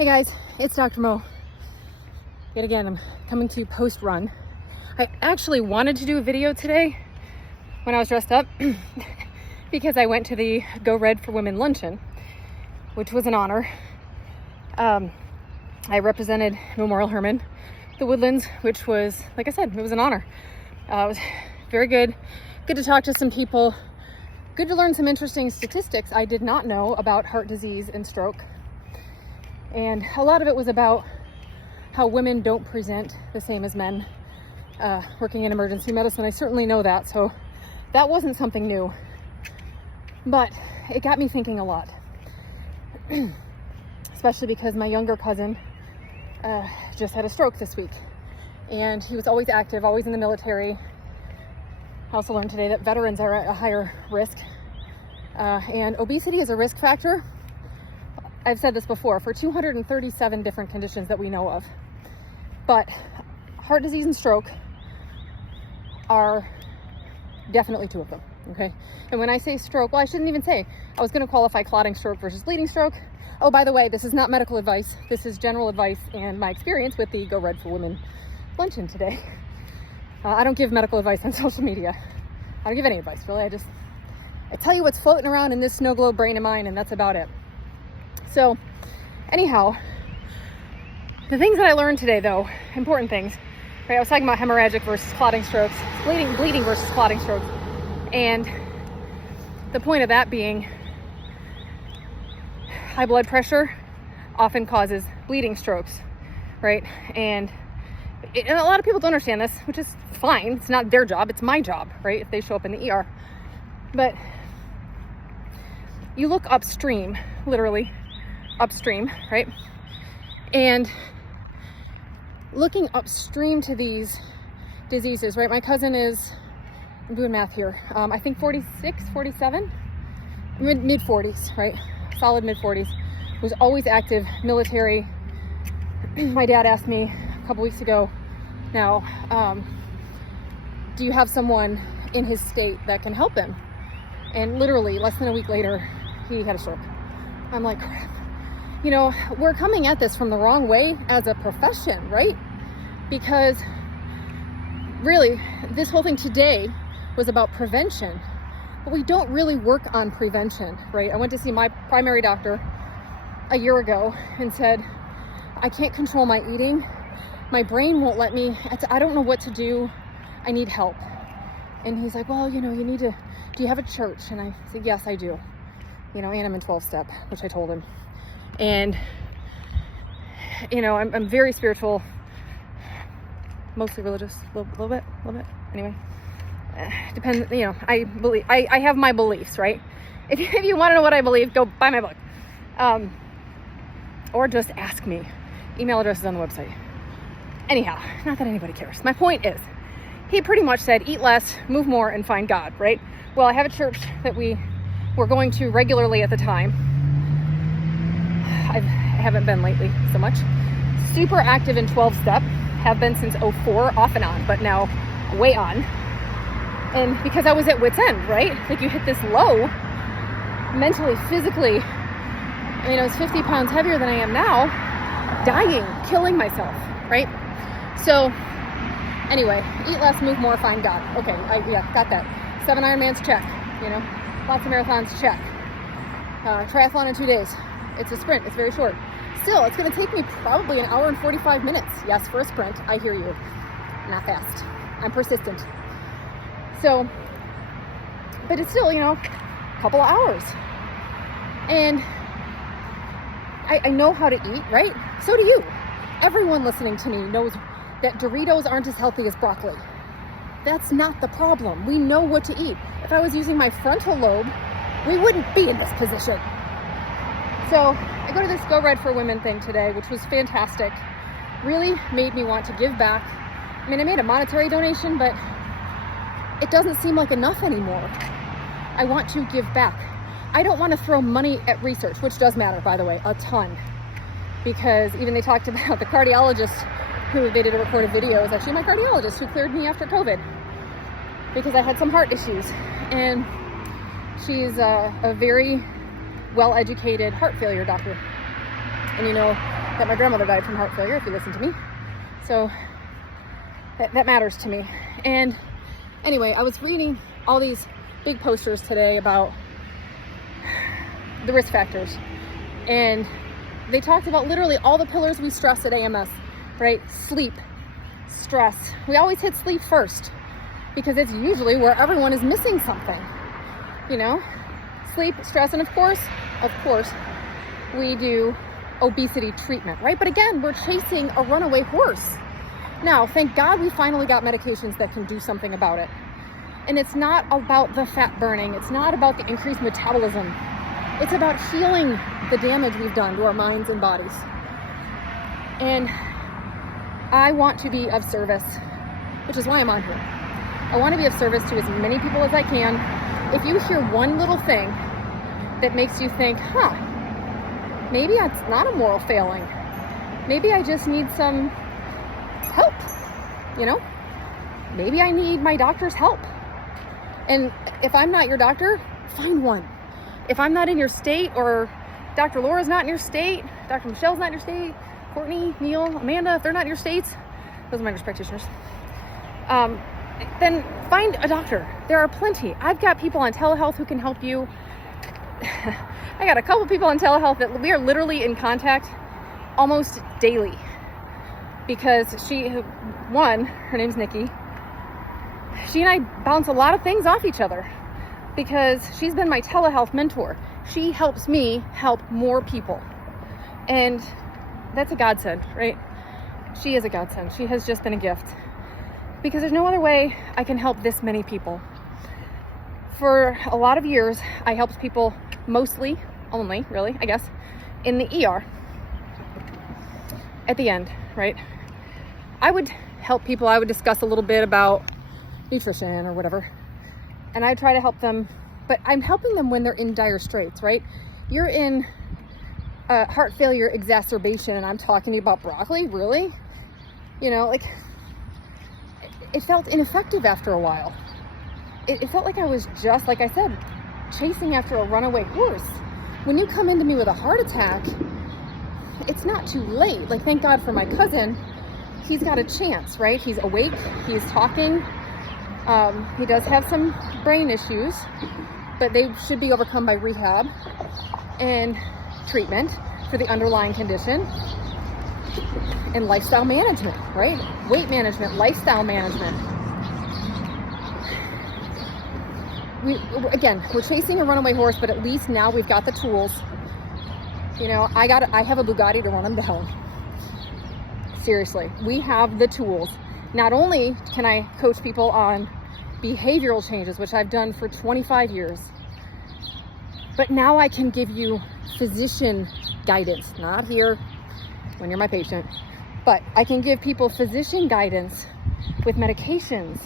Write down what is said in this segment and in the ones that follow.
Hey guys, it's Dr. Mo. Yet again, I'm coming to you post-run. I actually wanted to do a video today when I was dressed up because I went to the Go Red for Women luncheon, which was an honor. I represented Memorial Hermann, the Woodlands, which was, like I said, it was an honor. It was very good. Good to talk to some people. Good to learn some interesting statistics I did not know about heart disease and stroke. And a lot of it was about how women don't present the same as men working in emergency medicine. I certainly know that, so that wasn't something new. But it got me thinking a lot, especially because my younger cousin just had a stroke this week. And he was always active, always in the military. I also learned today that veterans are at a higher risk. And obesity is a risk factor. I've said this before, for 237 different conditions that we know of. But heart disease and stroke are definitely two of them, okay? And when I say stroke, well, I shouldn't even say. I was going to qualify clotting stroke versus bleeding stroke. Oh, by the way, this is not medical advice. This is general advice and my experience with the Go Red for Women luncheon today. I don't give medical advice on social media. I don't give any advice, really. I tell you what's floating around in this snow globe brain of mine, and that's about it. So anyhow, the things that I learned today, though, important things, right? I was talking about hemorrhagic versus clotting strokes, bleeding versus clotting strokes. And the point of that being high blood pressure often causes bleeding strokes, right? And a lot of people don't understand this, which is fine. It's not their job. It's my job, right? If they show up in the ER. But you look upstream, literally upstream, right? And looking upstream to these diseases, right? My cousin is, I'm doing math here, I think 46, 47, mid 40s, right? Solid mid 40s. Was always active, military. My dad asked me a couple weeks ago, now, do you have someone in his state that can help him? And literally less than a week later, he had a stroke. I'm like, crap. You know, we're coming at this from the wrong way as a profession, right? Because really, this whole thing today was about prevention, but we don't really work on prevention, right? I went to see my primary doctor a year ago and said, I can't control my eating. My brain won't let me. I don't know what to do. I need help. And he's like, well, you know, do you have a church? And I said, yes, I do. You know, and I'm in 12-step, which I told him. And, you know, I'm very spiritual, mostly religious, a little bit, anyway. Depends, you know, I have my beliefs, right? If you want to know what I believe, go buy my book. Or just ask me. Email address is on the website. Anyhow, not that anybody cares. My point is, he pretty much said, eat less, move more, and find God, right? Well, I have a church that we were going to regularly at the time. I haven't been lately so much. Super active in 12-step. Have been since 04, off and on, but now way on. And because I was at wit's end, right? Like you hit this low, mentally, physically. I mean, I was 50 pounds heavier than I am now, dying, killing myself, right? So anyway, eat less, move more, find God. Okay, got that. 7 Ironmans, check, you know. Lots of marathons, check. Triathlon in 2 days. It's a sprint, it's very short. Still, it's gonna take me probably an hour and 45 minutes. Yes, for a sprint, I hear you. Not fast. I'm persistent. So, but it's still, you know, a couple of hours. And I know how to eat, right? So do you. Everyone listening to me knows that Doritos aren't as healthy as broccoli. That's not the problem. We know what to eat. If I was using my frontal lobe, we wouldn't be in this position. So I go to this Go Red for Women thing today, which was fantastic. Really made me want to give back. I mean, I made a monetary donation, but it doesn't seem like enough anymore. I want to give back. I don't want to throw money at research, which does matter, by the way, a ton. Because even they talked about the cardiologist who they did a recorded video, is actually my cardiologist who cleared me after COVID because I had some heart issues. And she's a very well-educated heart failure doctor. And you know that my grandmother died from heart failure, if you listen to me. So that matters to me. And anyway, I was reading all these big posters today about the risk factors. And they talked about literally all the pillars we stress at AMS, right? Sleep, stress. We always hit sleep first because it's usually where everyone is missing something, you know? Sleep, stress, and of course, we do obesity treatment, right? But again, we're chasing a runaway horse. Now, thank God we finally got medications that can do something about it. And it's not about the fat burning. It's not about the increased metabolism. It's about healing the damage we've done to our minds and bodies. And I want to be of service, which is why I'm on here. I want to be of service to as many people as I can. If you hear one little thing that makes you think, maybe it's not a moral failing. Maybe I just need some help, you know? Maybe I need my doctor's help. And if I'm not your doctor, find one. If I'm not in your state, or Dr. Laura's not in your state, Dr. Michelle's not in your state, Courtney, Neil, Amanda, if they're not in your states, those are my nurse practitioners, then find a doctor. There are plenty. I've got people on telehealth who can help you. I got a couple people on telehealth that we are literally in contact almost daily because her name's Nikki. She and I bounce a lot of things off each other because she's been my telehealth mentor. She helps me help more people. And that's a godsend, right? She is a godsend. She has just been a gift because there's no other way I can help this many people. For a lot of years, I helped people mostly, only, really, I guess, in the ER. At the end, right? I would help people. I would discuss a little bit about nutrition or whatever. And I try to help them, but I'm helping them when they're in dire straits, right? You're in heart failure exacerbation and I'm talking to you about broccoli, really? You know, like, it felt ineffective after a while. It felt like I was just, like I said, chasing after a runaway horse. When you come into me with a heart attack, it's not too late. Like, thank God for my cousin. He's got a chance, right? He's awake, he's talking. He does have some brain issues, but they should be overcome by rehab and treatment for the underlying condition and lifestyle management, right? Weight management, lifestyle management. We're chasing a runaway horse, but at least now we've got the tools. You know, I have a Bugatti to run him down. Seriously, we have the tools. Not only can I coach people on behavioral changes, which I've done for 25 years, but now I can give you physician guidance, not here when you're my patient, but I can give people physician guidance with medications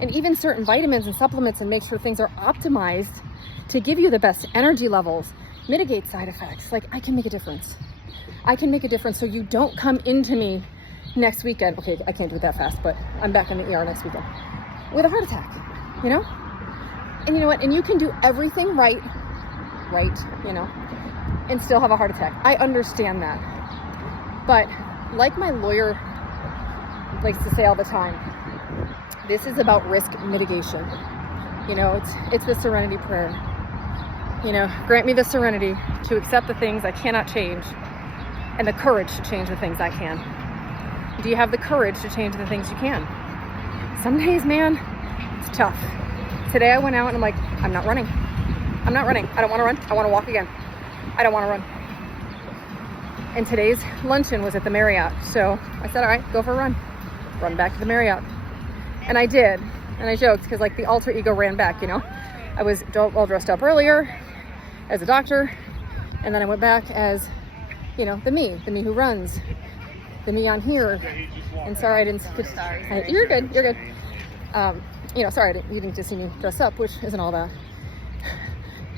and even certain vitamins and supplements and make sure things are optimized to give you the best energy levels, mitigate side effects. Like, I can make a difference. I can make a difference so you don't come into me next weekend. Okay, I can't do it that fast, but I'm back in the ER next weekend with a heart attack, you know? And you know what? And you can do everything right, you know, and still have a heart attack. I understand that. But like my lawyer likes to say all the time, this is about risk mitigation. You know, it's the serenity prayer. You know, grant me the serenity to accept the things I cannot change and the courage to change the things I can. Do you have the courage to change the things you can? Some days, man, it's tough. Today I went out and I'm like, I'm not running. I don't want to run. I want to walk again. I don't want to run. And today's luncheon was at the Marriott. So I said, all right, go for a run. Run back to the Marriott. And I did. And I joked because, like, the alter ego ran back, you know. I was all dressed up earlier as a doctor. And then I went back as, you know, the me who runs. The me on here. And sorry I didn't. You're good. You know, sorry you didn't get to see me dress up, which isn't all that.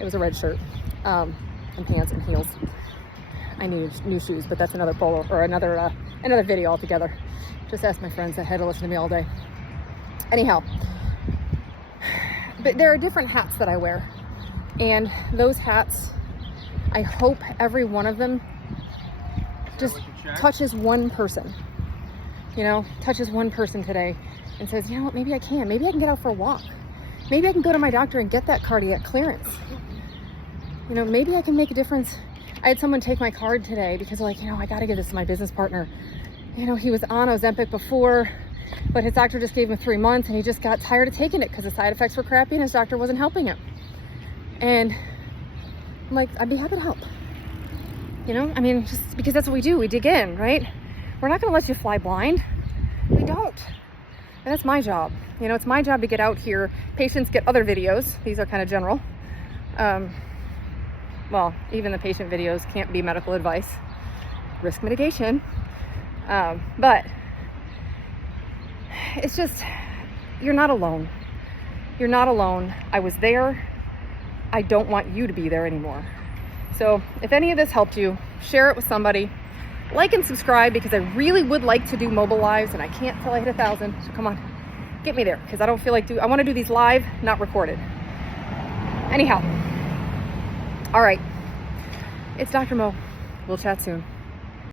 It was a red shirt, and pants and heels. I need new shoes, but that's another polo or another video altogether. Just ask my friends that had to listen to me all day. Anyhow, but there are different hats that I wear, and those hats, I hope every one of them just touches one person, touches one person today and says, you know what, maybe I can get out for a walk. Maybe I can go to my doctor and get that cardiac clearance. Maybe I can make a difference. I had someone take my card today because they're like, I got to give this to my business partner. He was on Ozempic before, but his doctor just gave him 3 months and he just got tired of taking it because the side effects were crappy and his doctor wasn't helping him. And I'm like, I'd be happy to help. Just because that's what we do. We dig in, right? We're not going to let you fly blind. We don't. And that's my job. It's my job to get out here. Patients get other videos. These are kind of general. Well, even the patient videos can't be medical advice. Risk mitigation. But it's just, you're not alone. You're not alone. I was there. I don't want you to be there anymore. So if any of this helped you, share it with somebody. Like and subscribe, because I really would like to do mobile lives and I can't till I hit 1,000. So come on, get me there, because I don't feel like I want to do these live, not recorded. Anyhow, all right. It's Dr. Mo. We'll chat soon.